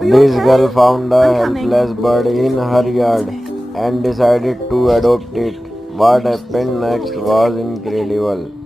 This girl found a helpless bird in her yard and decided to adopt it. What happened next was incredible.